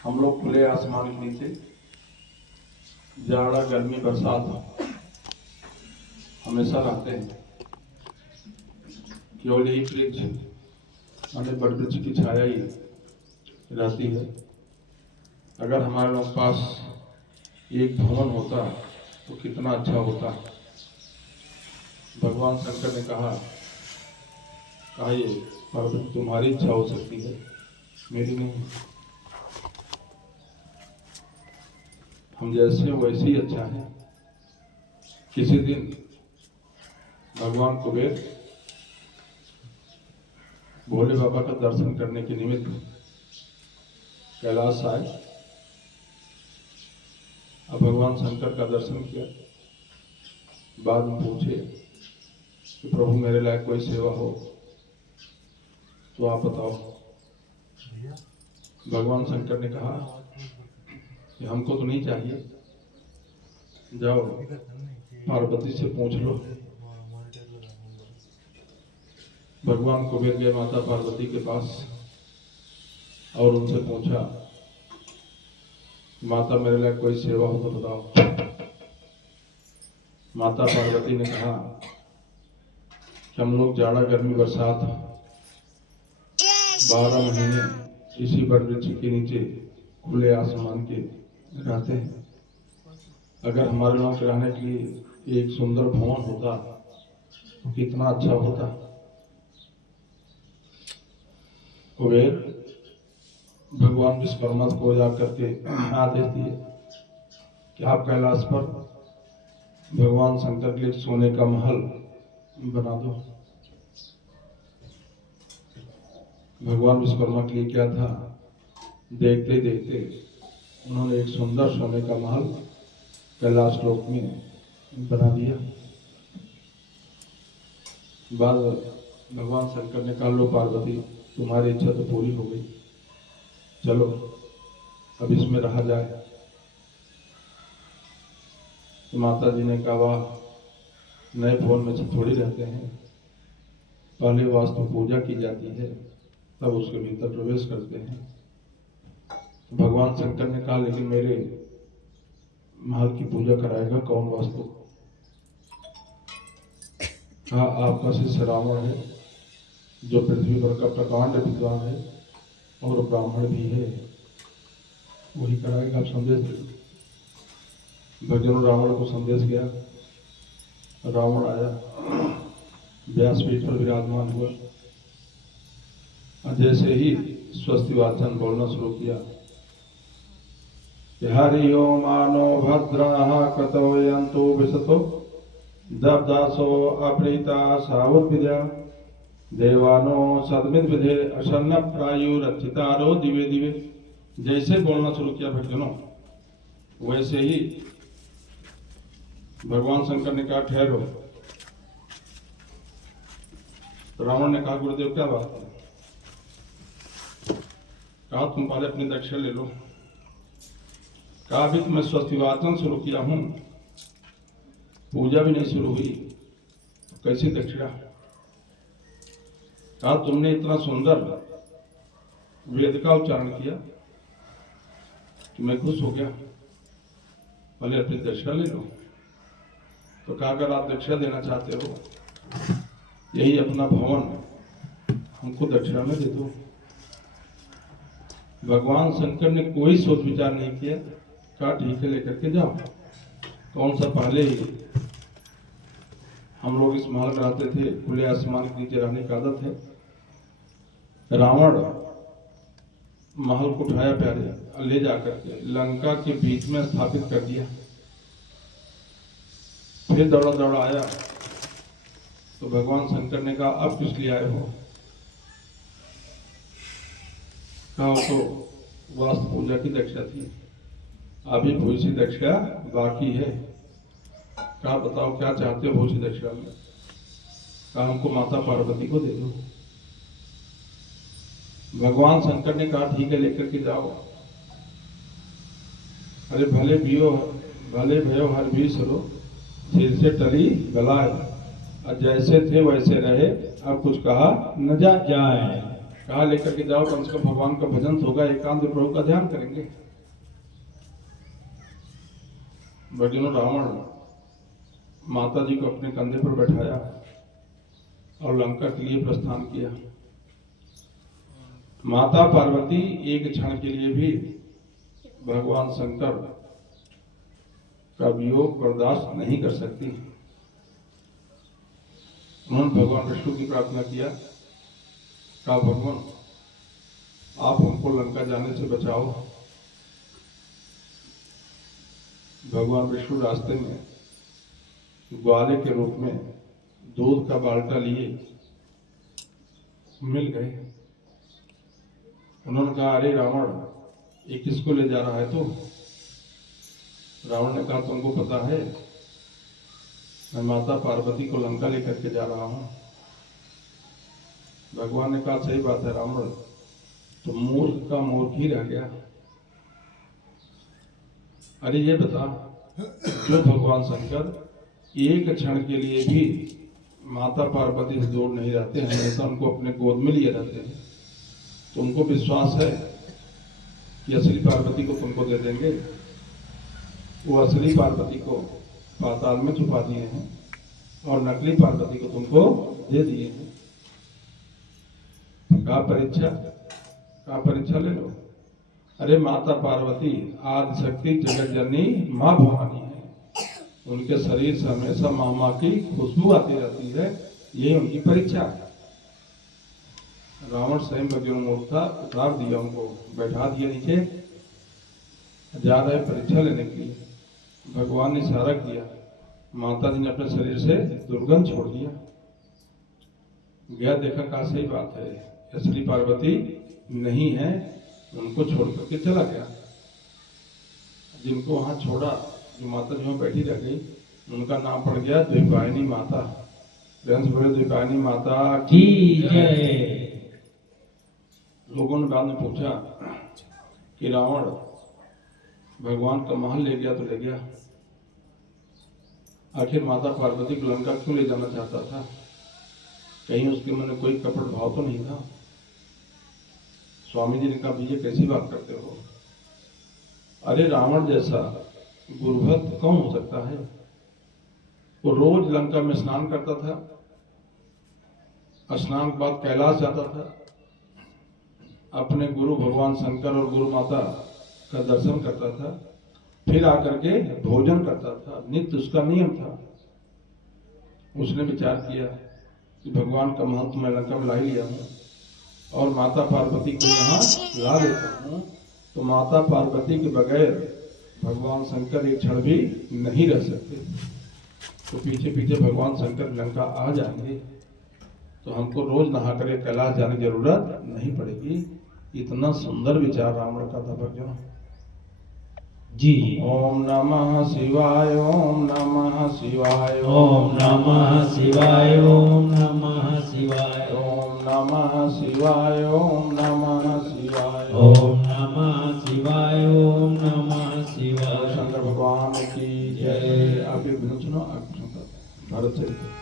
हम लोग खुले आसमान के नीचे, जाड़ा गर्मी बरसात हमेशा रहते हैं। केवल यही वृक्ष हमें बड़ वृक्ष की छाया ही रहती है। अगर हमारे लोग पास एक भवन होता तो कितना अच्छा होता। भगवान शंकर ने कहा ये पर्वत तुम्हारी इच्छा हो सकती है, मेरी नहीं। हम जैसे वैसे ही अच्छा है। किसी दिन भगवान कुबेर भोले बाबा का दर्शन करने के निमित्त कैलाश आए। अब भगवान शंकर का दर्शन किया, बाद में पूछे कि प्रभु मेरे लायक कोई सेवा हो तो आप बताओ। भगवान शंकर ने कहा कि हमको तो नहीं चाहिए, जाओ पार्वती से पूछ लो। भगवान कुबेर गए माता पार्वती के पास और उनसे पूछा, माता मेरे लिए कोई सेवा हो तो बताओ। माता पार्वती ने कहा कि हम लोग जाड़ा गर्मी बरसात 12 महीने इसी वृक्ष के नीचे खुले आसमान के रहते हैं। अगर हमारे लोगों के रहने के लिए एक सुंदर भवन होता तो कितना अच्छा होता। कुबेर भगवान विश्वकर्मा को जाकर के आदेश दिए कि आप कैलाश पर भगवान शंकर के लिए सोने का महल बना दो। भगवान विश्वकर्मा के लिए क्या था, देखते देखते उन्होंने एक सुंदर सोने का महल कैलाश लोक में बना दिया। बाद भगवान शंकर ने कहा, लो पार्वती तुम्हारी इच्छा तो पूरी हो गई, चलो अब इसमें रहा जाए। तो माता जी ने कहा, वाह, नए भवन में से थोड़ी रहते हैं, पहले वास्तु पूजा की जाती है तब उसके भीतर प्रवेश करते हैं। तो भगवान शंकर ने कहा, लेकिन मेरे महल की पूजा कराएगा कौन वास्तु? कहा, आपका शिष्य रावण है जो पृथ्वी पर का प्रकांड विद्वान है और ब्राह्मण भी है, वही कराएगा। आप संदेश दे। भक्तों, रावण को संदेश गया। रावण आया, व्यासपीठ पर विराजमान हुआ। जैसे ही स्वस्ति वाचन बोलना शुरू किया, हरि ओम मानो भद्रः कृतवयन्तो विशतो दब्दासो अप्रीता सावुत विद्या देवानो सदमित विधे असन्न प्रायु रक्षितारो दिवे दिवे। जैसे बोलना शुरू किया भक्तों, वैसे ही भगवान शंकर ने कहा, ठहरो। तो रावण ने कहा, गुरुदेव क्या बात है? कहा, तुम पहले अपनी दक्षिणा ले लो। कहा, अभी तो मैं स्वस्तिवाचन शुरू किया हूं, पूजा भी नहीं शुरू हुई, तो कैसी दक्षिणा? कहा, तुमने इतना सुंदर वेद का उच्चारण किया कि मैं खुश हो गया, पहले अपनी दक्षिणा ले लो। तो कहा, अगर आप दक्षिणा देना चाहते हो, यही अपना भवन हमको दक्षिणा में दे दो। भगवान शंकर ने कोई सोच विचार नहीं किया, कहा ठीक है, लेकर के जाओ। कौन सा पहले ही हम लोग इस महल में रहते थे, खुले आसमान के नीचे रहने की आदत है। रावण महल को उठाया, प्यारे ले जाकर के लंका के बीच में स्थापित कर दिया। फिर दौड़ा दौड़ा आया तो भगवान शंकर ने कहा, अब किस लिए आए हो? कहा, तो वास्तु पूजा की दक्षिणा थी, अभी भूसी दक्षिणा बाकी है। कहा, बताओ क्या चाहते हो भूसी दक्षिणा में? कहा, हमको माता पार्वती को दे दो। भगवान शंकर ने कहा, ठीक है, लेकर के जाओ। अरे भले भयो हर भी सरो, सिर से टली गलाए, और जैसे थे वैसे रहे, अब कुछ कहा न जाए। कहा लेकर के जाओ, कम से कम भगवान का भजन होगा, एकांत प्रभु का ध्यान करेंगे। भजनों रावण माता जी को अपने कंधे पर बैठाया और लंका के लिए प्रस्थान किया। माता पार्वती एक क्षण के लिए भी भगवान शंकर का वियोग बर्दाश्त नहीं कर सकती। उन्होंने भगवान विष्णु की प्रार्थना किया, कहा भगवान आप हमको लंका जाने से बचाओ। भगवान विष्णु रास्ते में ग्वाले के रूप में दूध का बाल्टा लिए मिल गए। उन्होंने कहा अरे रावण ये किसको ले जा रहा है तू? रावण ने कहा तुमको पता है मैं माता पार्वती को लंका लेकर के जा रहा हूं। भगवान ने कहा सही बात है रावण, तो मूर्ख का मूर्ख ही रह गया। अरे ये बता, जो भगवान शंकर एक क्षण के लिए भी माता पार्वती से दूर नहीं रहते, हमेशा उनको अपने गोद में लिए रहते हैं, तुमको विश्वास है कि असली पार्वती को तुमको दे देंगे? वो असली पार्वती को पाताल में छुपा दिए हैं और नकली पार्वती को तुमको दे दिए हैं। कहा परीक्षा ले लो। अरे माता पार्वती आदि शक्ति जगत जननी माँ भवानी है, उनके शरीर से हमेशा माँ की खुशबू आती रहती है, ये उनकी परीक्षा है। रावण स्वयं मूर्ख था, उतार दिया, उनको बैठा दिया नीचे, जा रहे परीक्षा लेने के लिए। भगवान ने इशारा किया, माता जी ने अपने शरीर से दुर्गंध छोड़ दिया। गया देखा कहा सही बात है, असली पार्वती नहीं है, उनको छोड़ करके चला गया। जिनको वहां छोड़ा, जो माता जी वहां बैठी रह गई, उनका नाम पड़ गया द्वैपायनी माता। बोले द्वैपायनी माता की जय। लोगों ने बाद में पूछा कि रावण भगवान का महल ले गया तो ले गया, आखिर माता पार्वती को लंका क्यों ले जाना चाहता था? कहीं उसके मन में कोई कपट भाव तो नहीं था? स्वामी जी ने कहा भैया कैसी बात करते हो? अरे रावण जैसा गुरुभक्त कौन हो सकता है? वो रोज लंका में स्नान करता था, स्नान के बाद कैलाश जाता था, अपने गुरु भगवान शंकर और गुरु माता का दर्शन करता था, फिर आकर के भोजन करता था, नित्य उसका नियम था। उसने विचार किया कि भगवान का महंत मैं लंका में ला ही लिया हूँ और माता पार्वती को यहाँ ला देता हूँ, तो माता पार्वती के बगैर भगवान शंकर एक क्षण भी नहीं रह सकते। तो पीछे पीछे भगवान शंकर लंका आ जाएंगे, तो हमको रोज नहा कर कैलाश जाने की जरूरत नहीं पड़ेगी। इतना सुंदर विचार रावण का था भक्तों जी। ओम नमः शिवाय, ओम नमः शिवाय, ओम नमः शिवाय, ओम नमः शिवाय, ओम नमः शिवाय, ओम नमः शिवाय, ओम नमः शिवाय, ओम नमः शिवाय। शंकर भगवान की जय। आप एक सुनो, आप भरत चरित्र।